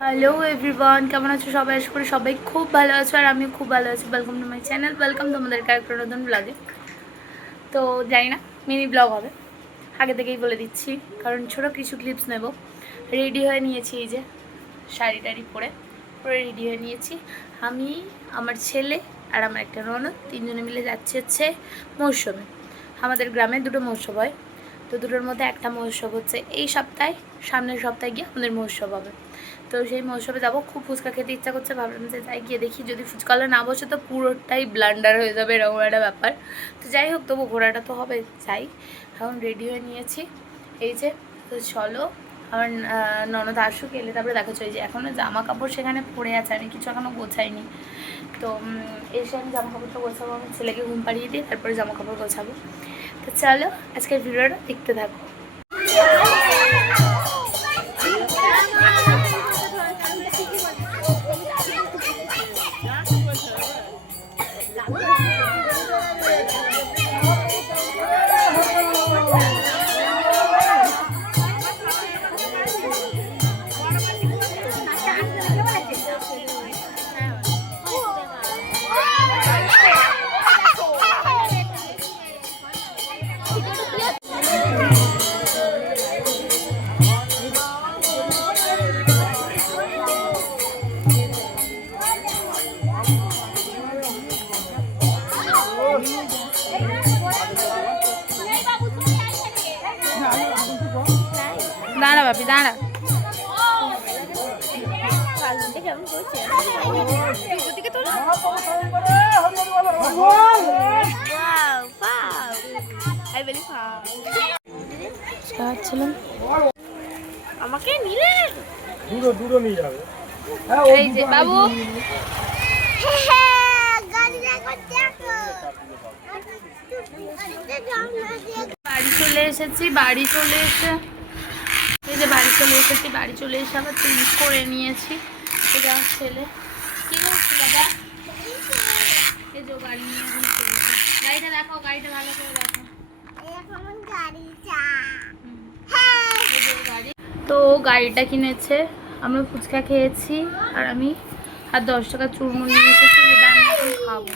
Hello everyone, কেমন আছো সবাই? আশা করি সবাই খুব ভালো আছো আর আমিও খুব ভালো আছি। Welcome to my channel, welcome তোমাদেরকে একটা নতুন ব্লগে। তো জানি না মিনি ব্লগ হবে, আগে থেকেই বলে দিচ্ছি, কারণ ছোটো কিছু ক্লিপস নেব। রেডি হয়ে নিয়েছি, এই যে শাড়ি টাড়ি পরে পুরো রেডি হয়ে নিয়েছি। আমি, আমার ছেলে আর আমার একটা ননদ, তিনজনে মিলে যাচ্ছি হচ্ছে মৌসুমে। আমাদের গ্রামে দুটো মহোৎসব হয়, তো দুটোর মধ্যে একটা মহোৎসব হচ্ছে এই সপ্তাহে, সামনের সপ্তাহে গিয়ে আমাদের মহোৎসব হবে। তো সেই মহোৎসবে যাবো, খুব ফুচকা খেতে ইচ্ছা করছে, ভাবলাম যে যাই, গিয়ে দেখি। যদি ফুচকালা না বসে তো পুরোটাই ব্লান্ডার হয়ে যাবে, এরকম একটা ব্যাপার। তো যাই হোক, তবু ঘোরাটা তো হবে, যাই। এখন রেডি হয়ে নিয়েছি, এই যে। তো চলো, আমার ননদ আসুক, এলে তারপরে দেখা যায়। যে এখনও জামা কাপড় সেখানে পড়ে আছে, আমি কিছু এখনও গোছাইনি। তো এসে আমি জামা কাপড়টা গোছাবো, আমার ছেলেকে ঘুম পাড়িয়ে দিয়ে তারপরে জামা কাপড় গোছাবো। তো চলো আজকের ভিডিওটা দেখতে থাকো। দাঁড়া বাপি, দাঁড়া। আমাকে নিলে দূরে নিয়ে যাবে। এই যে বাবু, বাড়ি চলে এসেছি। বাড়ি চলে এসে, এই যে বাড়ি চলে এসেছি, বাড়ি চলে এসে আবার চেঞ্জ করে নিয়েছি। এটা ছেলে কি করছি দাদা? এই যে গাড়ি নিয়ে এখন চলেছে। গাড়িটা দেখো, গাড়িটা ভালো করে দেখো। গাড়ি তো গাড়িটা কিনেছে, আমরা ফুচকা খেয়েছি আর আমি আর 10 টাকা চুরমুড়ি নিয়ে এসেছি, যেটা আমি এখন খাবো।